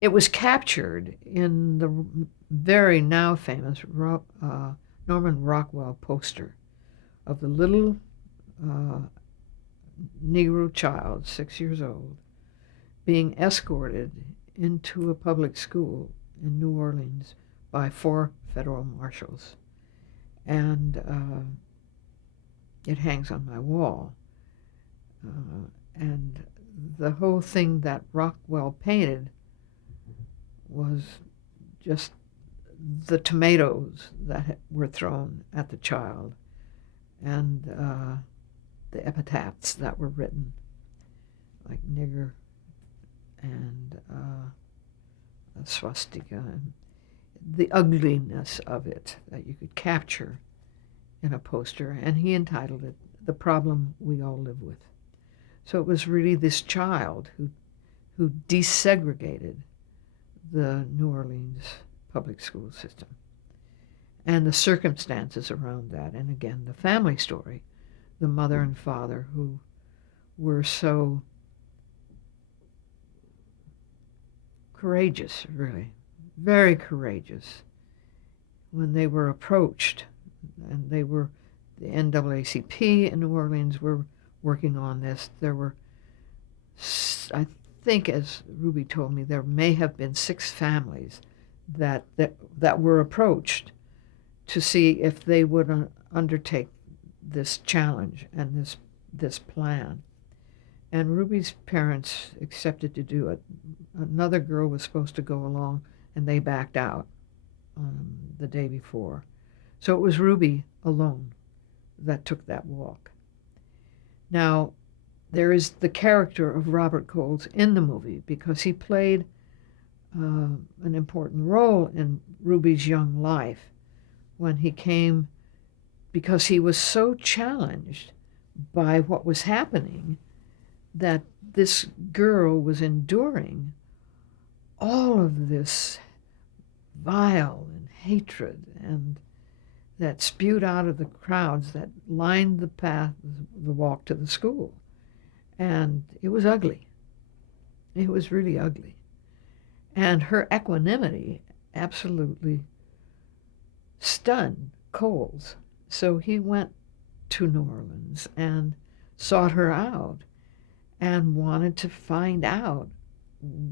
It was captured in the very now famous Norman Rockwell poster of the little uh, Negro child, 6 years old, being escorted into a public school in New Orleans by 4 federal marshals. And it hangs on my wall. And the whole thing that Rockwell painted was just the tomatoes that were thrown at the child and the epitaphs that were written, like nigger and a swastika, and the ugliness of it that you could capture in a poster. And he entitled it "The Problem We All Live With." So it was really this child who desegregated the New Orleans public school system and the circumstances around that. And again, the family story, the mother and father who were so courageous, really, very courageous when they were approached. And they were, the NAACP in New Orleans were working on this. There were, I think, as Ruby told me, there may have been 6 families that were approached to see if they would undertake this challenge and this plan. And Ruby's parents accepted to do it. Another girl was supposed to go along, and they backed out the day before. So it was Ruby alone that took that walk. Now, there is the character of Robert Coles in the movie because he played an important role in Ruby's young life when he came, because he was so challenged by what was happening that this girl was enduring all of this vile and hatred and that spewed out of the crowds that lined the path, the walk to the school. And it was ugly. It was really ugly. And her equanimity absolutely stunned Coles. So he went to New Orleans and sought her out and wanted to find out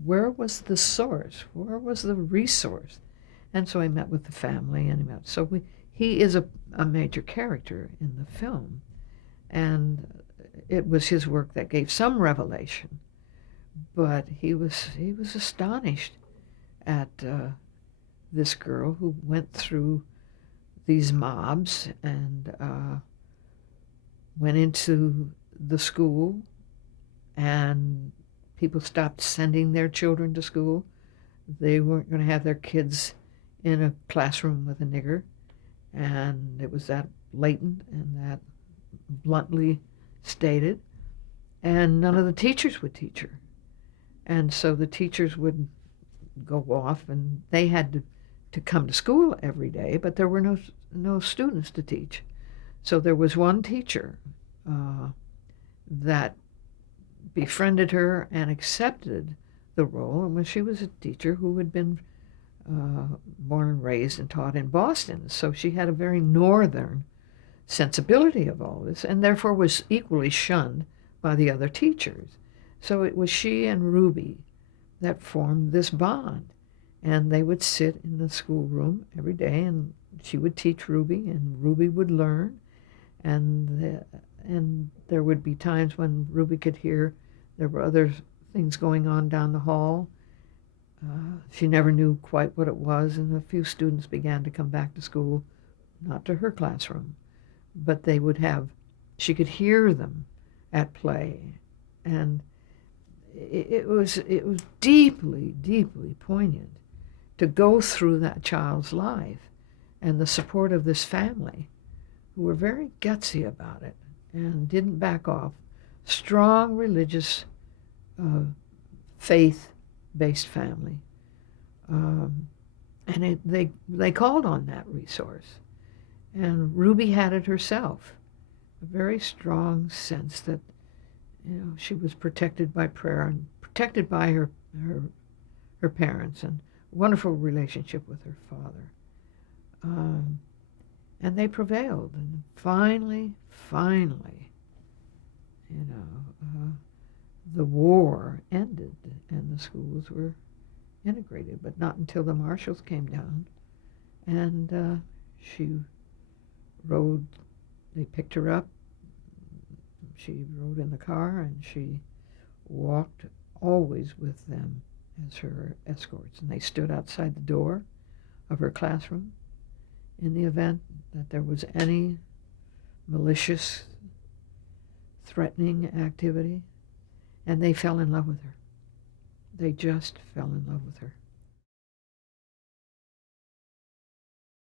where was the source, where was the resource. And so he met with the family and he is a major character in the film. And it was his work that gave some revelation. But he was astonished at this girl who went through these mobs and went into the school, and people stopped sending their children to school. They weren't going to have their kids in a classroom with a nigger, and it was that blatant and that bluntly stated. And none of the teachers would teach her. And so the teachers would go off, and they had to come to school every day, but there were no students to teach. So there was one teacher that befriended her and accepted the role, and when she was a teacher who had been born and raised and taught in Boston. So she had a very northern sensibility of all this, and therefore was equally shunned by the other teachers. So it was she and Ruby that formed this bond. And they would sit in the schoolroom every day, and she would teach Ruby, and Ruby would learn. And there would be times when Ruby could hear there were other things going on down the hall. She never knew quite what it was, and a few students began to come back to school, not to her classroom, but she could hear them at play. And it was deeply, deeply poignant to go through that child's life and the support of this family who were very gutsy about it and didn't back off. Strong religious, faith-based family. And they called on that resource. And Ruby had it herself, a very strong sense that she was protected by prayer and protected by her her parents, and wonderful relationship with her father. Um, and they prevailed. And finally, the war ended and the schools were integrated, but not until the marshals came down. And she rode, they picked her up. She rode in the car and she walked always with them as her escorts. And they stood outside the door of her classroom in the event that there was any malicious, threatening activity. And they fell in love with her. They just fell in love with her.